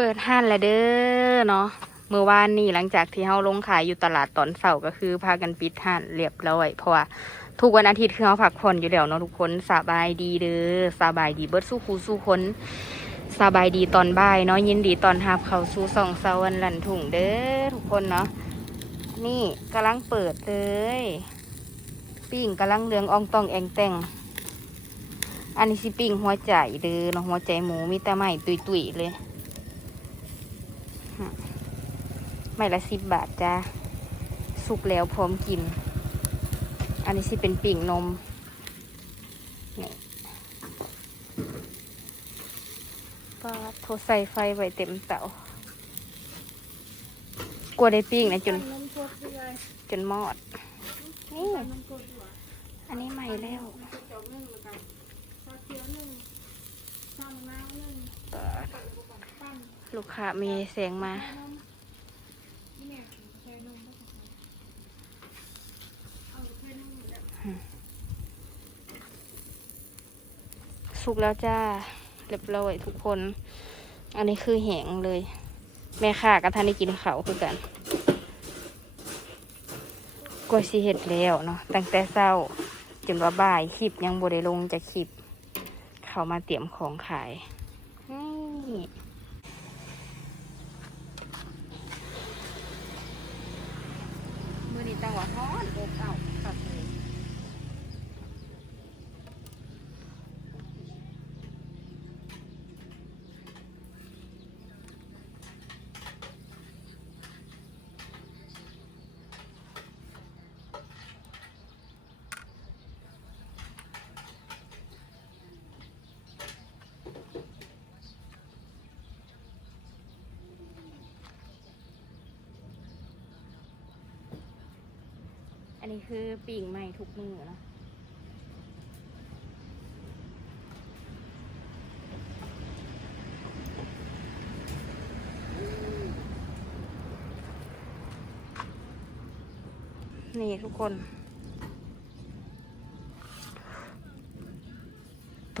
ปิดห้านแล้วเด้อเนาะเมื่อวานนี้หลังจากที่เฮาลงขายอยู่ตลาดตอนเสาร์ก็คือพากันปิดห้านเรียบร้อยเพราะว่าทุกวันอาทิตย์คือเฮาพักผ่อนอยู่แล้วเนาะทุกคนสบายดีเด้อสบายดีเบิร์ดสู้ครูสู้คนสบายดีตอนบ่ายเนาะยินดีตอนรับเขาสู่สองเสาวันลันถุงเด้อทุกคนเนาะนี่กำลังเปิดเลยปิ้งกำลังเรืองอองตองแองแต่งอันนี้สิปิ้งหัวใจเด้อเนาะหัวใจหมูมีแต่ไม้ตุยๆเลย ไม่ละสิบบาทจ้าสุกแล้วพร้อมกิน อันนี้สิเป็นปิ่งนมนี่ปาดโทรใส่ไฟไว้เต็มเตากลัวได้ปิ้งนะจน จนมอด นี่นมดอันนี้ใหม่แล้วจอกหนึ่งแล้วกันชาเขียวหนึ่งชามะนาวหนึ่ง ปาด ปั้น ลูกค้ามีแสงมา นมนี่เนี่ยใส่นมก็จะเอาใส่นมแบบ สุกแล้วจ้าเรียบร้อยทุกคน อันนี้คือแหงเลย แม่ค้ากับท่านได้กินเขาคือกันกว่าสิเห็ดแล้วเนาะตั้งแต่เช้าจนว่าบ่ายคลิปยังบได้ลงจากคลิป เขามาเตรียมของขายมือนี้ตั้งว่าฮ้อนอบเอา นนี้คือปีงใหม่ทุกมือเนาะนี่ทุกคน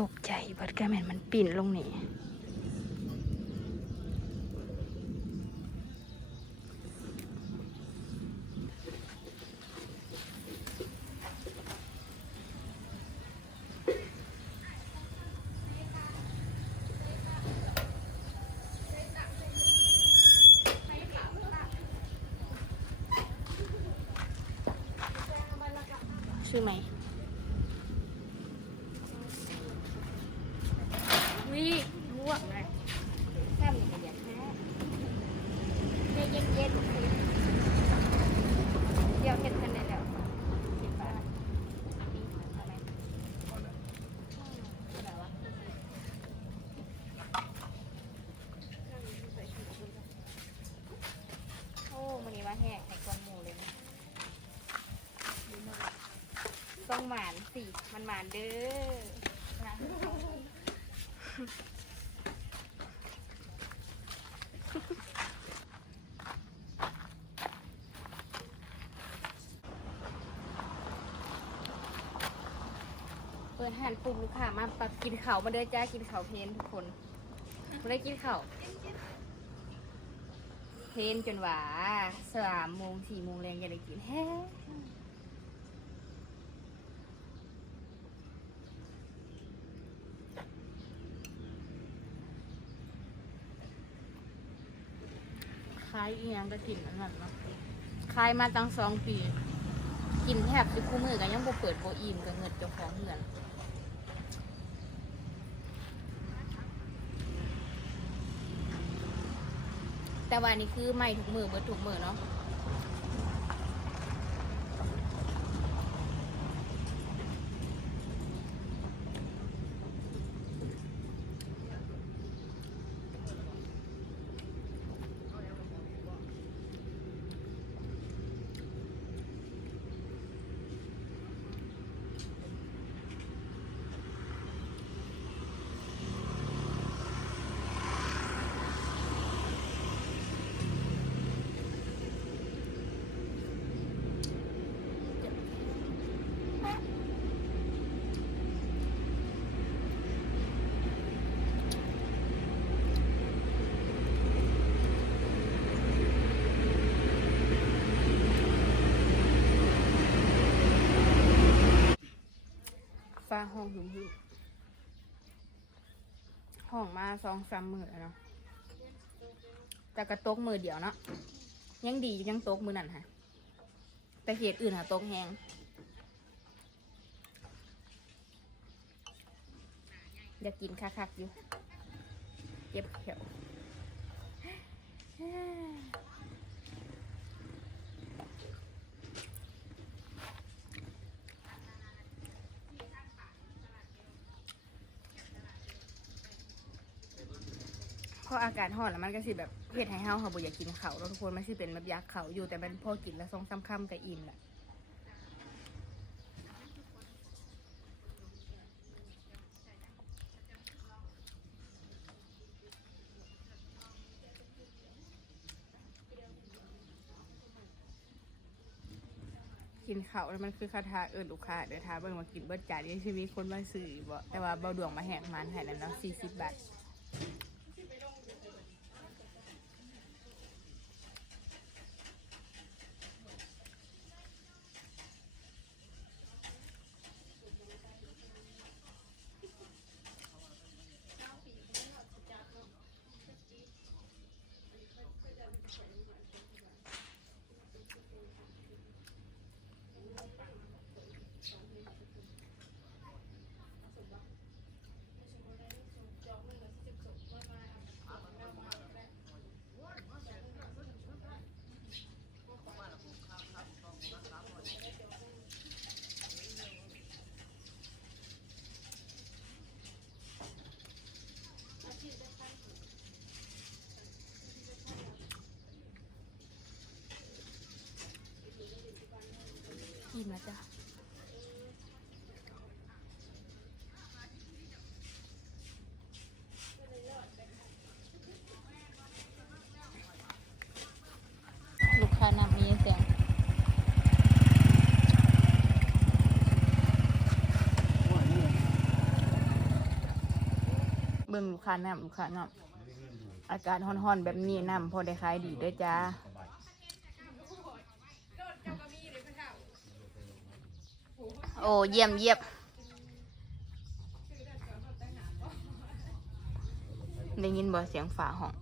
ตกใจบัดกระแมนมันปิ่นลงนี่ วิลวกเลยแค่มีกระเดียดแค่เย็นเย็นๆเดี๋ยวเห็นกันได้แล้วสิบบาทนี่เอาไหมเอาแบบว่าโอ้มันนี้ว่าแห้งไข่กอนหมูเลยนะต้องหมานสิ มันหมานเด้อ เปิดหันปุ่มลูกค้ามาปักกินเขามาเด้อจ้ากินเขาเพนทุกคนมาได้กินเขาเพนจนหวาสามโมงสี่โมงแรงอย่าได้กินแฮ่ายอีหยังก็กินอันนั้นเนาะคลายมาตั้งสองปี กินแทบจะคู่มือกันยังบ่เปิดโบอิ่มกับเงินเจ้าของเงินแต่ว่านี่คือไม่ถูกมือเบิดถูกมือเนาะ ห้องหึมหึมห้องมาสองสามมือแล้วเนาะแต่กระตกมือเดียวเนาะยังดียังตกมือนั่นฮะแต่เหตุอื่นหาตกแหงอยากกินคักๆอยู่เก็บเขียว อากาศร้อนแล้วมันก็สิแบบเผ็ดให้เฮาค่ะบ่อยากกินเขาแล้วทุกคนมันสิเป็นแบบยากเขาอยู่แต่มันพอกินแล้วสองสามคำก็อิ่มแหละกินเขาแล้วมันคือคาถาเอิญลูกค้าเดี๋ยวท้าเบิ่งมากินเบิดจ่านนี้ชีวิตคนมาซื้อบ่แต่ว่าเบาดวงมาแหกมันให้แล้วเนาะสี่สิบบาท แล้วจ้ะลูกค้านำมีเสียงเบิ่งลูกค้านำลูกค้านำอากาศฮ้อนๆแบบนี้นำพอได้ขายดีด้วยจ้า โอ้เยี่ยมเยี่ยมได้ยินบ่เสียงฝาห้อง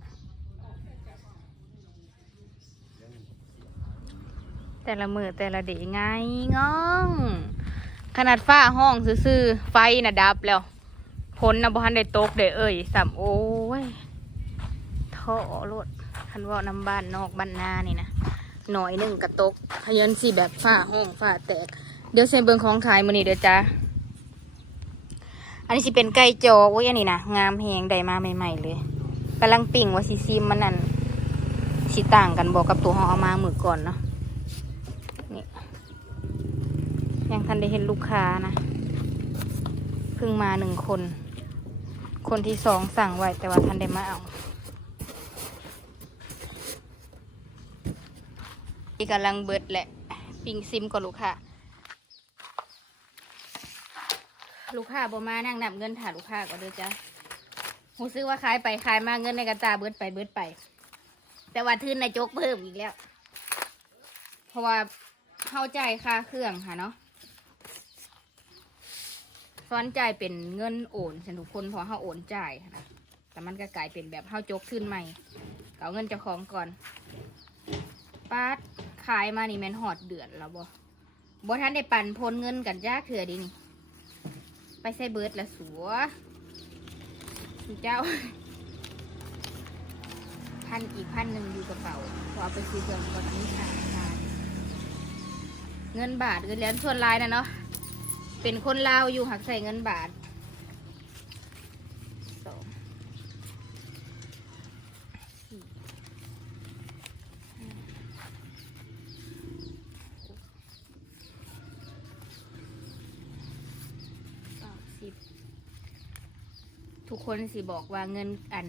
แต่ละมือแต่ละเดย์ไงง้อง ขนาดฝ้าห้องซื่อๆไฟน่ะดับแล้วพ้นนะบ่ทันได้ตกเด้เอ้ยสัมโอ้ยท่อรถคันว่าน้ำบ้านนอกบ้านนานี่นะหน่อยหนึ่งกระตกพยันสิแบบฝ้าห้องฝ้าแตก เดี๋ยวเซนเบิงของขายมือนี้เด้อจ้าอันนี้สิเป็นไก่จอโอ้ยอันนี้นะงามแหงได้มาใหม่ๆเลยกำลังปิ่งว่าสีซิมมันนั่นสิต่างกันบอกกับตัวเฮาเอามามือก่อนเนาะนี่ยังทันได้เห็นลูกค้านะเพิ่งมาหนึ่งคน คนที่สองสั่งไว้แต่ว่าทันได้มาเอาที่กำลังเบิดแหละ ปิ่งซิมกับลูกค้า ลูกค้าบ่มานั่งนับเงินถ่าลูกค้าก็เด้อจ้ะหูซื้อว่าขายไปขายมาเงินในกระตาเบิดไปเบิดไป แต่ว่าทื่นในโจกเพิ่มอีกแล้ว เพราะว่าเข้าใจค่าเครื่องค่ะเนาะซ้อนจ่ายเป็นเงินโอนฉันทุกคนพอเขาโอนจ่ายนะแต่มันก็กลายเป็นแบบเข้าโจกขึ้นใหม่เอาเงินเจ้าของก่อนป้าขายมานี่แมนหอดเดือนแล้วบ่บ่ทันได้ปั่นพลเงินกันจ้าเถื่อดินี่ ไปใส่เบิร์ดละสัวคุณเจ้า พันอีกพันหนึ่งอยู่กระเป๋าพอเอาไปซื้อเครื่องก่อนนี้ค่ะเงินบาทเงินเหรียญส่วนลายนะเนาะเป็นคนลาวอยู่หักใส่เงินบาทสองสี่ห้าหกเก้าสิบ ทุก คนสิบอกว่าเงินอัน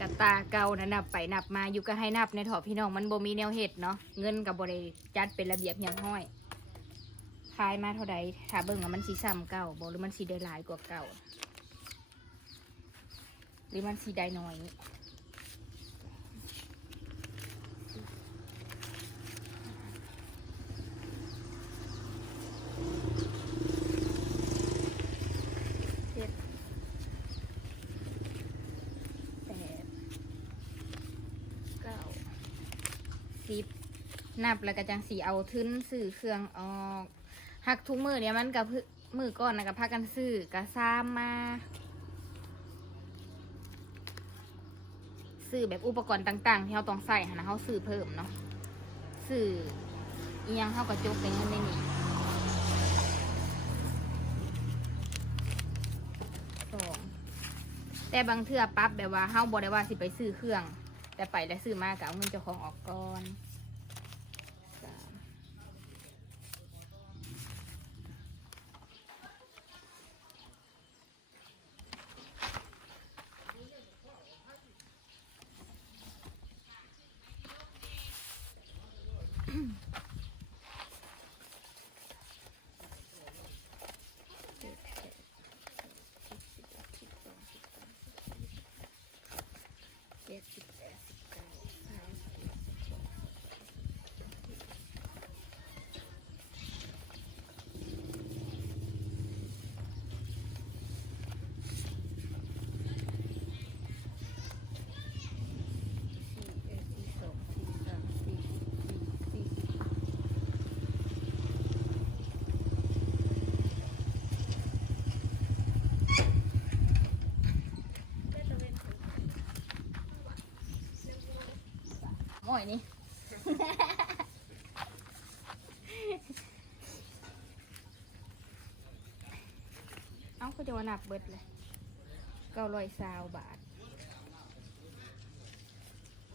กระตาเก่านะนับไปนับมาอยู่ก็ให้นับในถอพี่น้องมันบ่มีแนวเห็ดเนาะเงินกับบริจัดเป็นระเบียบยังห้อยขายมาเท่าใดถ้าเบิ่งว่ามันสีซ้ำเก่าบอกหรือมันสีได้หลายกว่าเก่า หรือมันสีได้น้อย นับแล้วก็จังสีเอาทึ้นสื่อเครื่องออกหักทุกมือเนี่ยมันกับมือก่อนนะกับพากันซื้อกระซ้ำมาซื้อแบบอุปกรณ์ต่าง ๆ ที่เราต้องใส่หั้นะเขาซื้อเพิ่มเนาะซื้อเอียงเขากระจกเป็นเงินได้นี่สองแต่บางเทื่อปั๊บแบบว่าเฮาบ่ได้ว่าสิไปซื้อเครื่อง แต่ไปแล้วซื้อมาก็เอาเงินเจ้าของออกก่อน Mm-hmm. อยนี่ เอ้าก็จะวนับเบิดเลยเก้าร้อยซาวบาท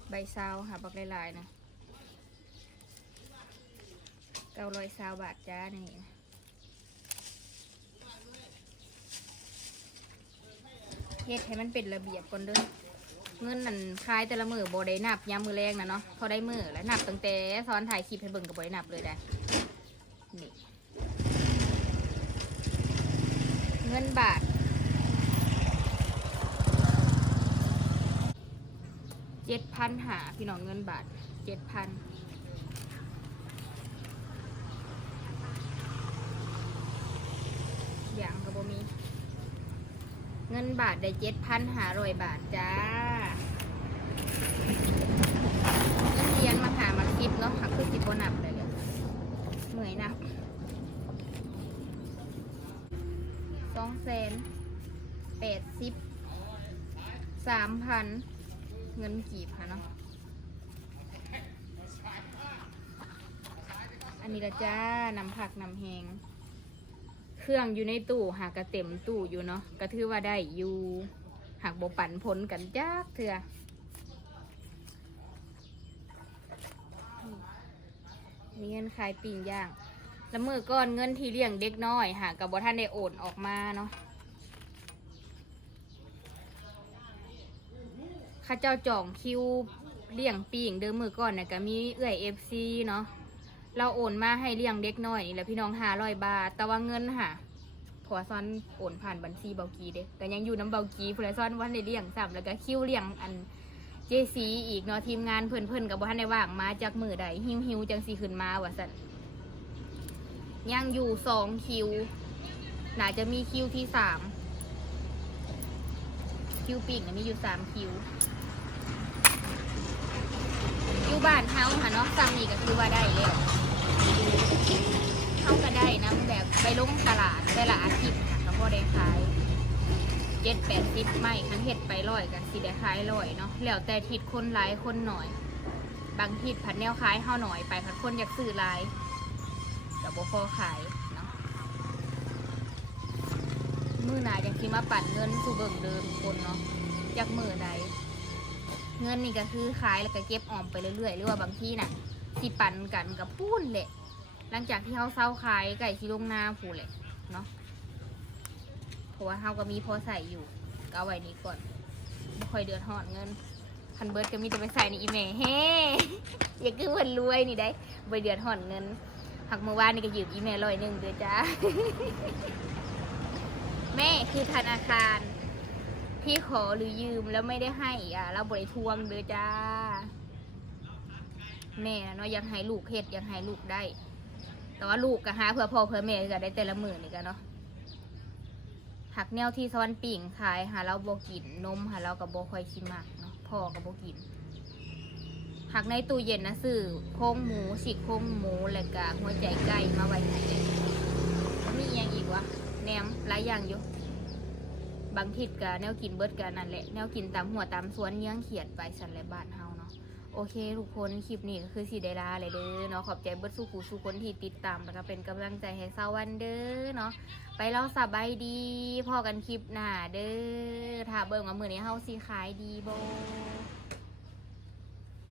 ใบซาวหาบักลายๆนะเก้าร้อยซาวบาทจ้านี่นะเฮ็ดให้มันเป็นระเบียบก่อนเด้อ เงินนั่นคลายแต่ละมือโบได้นับยามมือแรงนะเนาะพอได้มือแล้วนับตั้งแต่ซ้อนถ่ายคลิปให้เบิ่งกับโบได้นับเลยได้นี่เงินบาทเจ็ดพันหาพี่น้องเงินบาทเจ็ดพันอย่างกับโบมี เงินบาทได้เจ็ดพันหาร้อยบาทจ้าเงินเรียนมาหามาคิดเนาะหักคือสิบนับเลยเลยเหนื่อยนับสองแสนแปดสิบสามพันเงินกี่พันเนาะอันนี้ละจ้านำผักนำแหง รื่องอยู่ในตู้หากกระเต็มตู้อยู่เนาะก็ถือว่าได้อยู่หากบปั่นผลกันจ้ากเถื่อมีเงินขายปิ้งย่าง แล้วมือก้อนเงินที่เลี้ยงเด็กน้อย หากกับบท่านได้โอนออกมาเนาะข้าเจ้าจองคิวเลี้ยงปิ้งเดิมมือก่อนเนี่ยก็มีเอื้อยเอฟซีเนาะ เราโอนมาให้เลี้ยงเด็กน้อยนี่แหละพี่น้องห้าร้อยบาท แต่ว่าเงินค่ะผัวซ้อนโอนผ่านบัญชีเบากีเด้แต่ยังอยู่น้ำเบากีผัวซ้อนวันได้เลี้ยงซ้ำแล้วก็คิวเลี้ยงอันเจซีอีกเนาะทีมงานเพื่อนเพื่อนๆกับบ่ทันได้ว่างมาจากมือใดหิวหิวจังสีขึ้นมาว่าสันยังอยู่สองคิวน่าจะมีคิวที่สามคิวปิ่งอันนี้อยู่สามคิว อยู่บ้านเฮาค่ะเนาะซ้ำนี่ก็คือว่าได้แล้วเข้าก็ได้นะแบบไปลงตลาดแต่ละอาทิตย์ค่ะก็พอได้ขายเจ็ดแปดสิบไม่คันเห็ดไปร้อยกันสิได้ขายร้อยเนาะแล้วแต่ทิศคนหลายคนหน่อย บางทิศผัดแนวขายเฮาหน่อยไปผัดคนอยากซื้อหลายแต่บ่พอขายเนาะมือหนาอยางที่มาปั่นเงินสู่เบิ่งเดิมคนเนาะจากมือใด เงินนี่ก็คือขายแล้วก็เก็บออมไปเรื่อยๆ หรือว่าบางที่น่ะที่ปั่นกันกับปุ้นแหละ หลังจากที่เขาเศร้าขายไก่ที่ลงนาผูแหละเนาะเพราะว่าเขาก็มีพอใส่อยู่ก็เอาไว้นี้ก่อนไม่ค่อยเดือดร้อนเงินคันเบิร์ดก็มีแต่ไปใส่ในอีเมลเฮ้อย่าคือเพิ่นรวยนี่ได้บ่เดือดร้อนเงินหักเมื่อวานนี่ก็ยืมอีเมลร้อยหนึ่งเด้อจ้าแม่คือธนาคาร ที่ขอหรือยืมแล้วไม่ได้ให้อะเราบริทวงเด้อจ้า แม่เนาะยากให้ลูกเฮ็ดยากให้ลูกได้ แต่ว่าลูกก็หาเพื่อพ่อเพื่อแม่ก็ได้แต่ละมือนี่กันเนาะหักแนวที่ซ้อนปิ่งขายหาเราโบกินนมหาเรากับโบคอยชิมมากเนาะพ่อกับโบกินหักในตู้เย็นนะซื้อโครงหมูสิโครงหมูแล้วก็หัวใจไก่มาไว้ให้เลยมีอหยังอีกวะแหนมหลายอย่างอยู่ บางทิศก็แนวกินเบิดกันนั่นแหละ แนวกินตามหัวตามสวนเยื้องเขียดไปสันและบ้านเฮาเนาะ โอเค ทุกคน คลิปนี้ก็คือสีไดลาเลยเด้อเนาะ ขอบใจเบิดสู้ผู้สู้คนที่ติดตาม แล้วก็เป็นกำลังใจให้เศร้าวันเด้อเนาะ ไปแล้วสบายดีพอกันคลิปหน้าเด้อถ้าเบิ่งว่ามือนี้เฮาสีขายดีโบ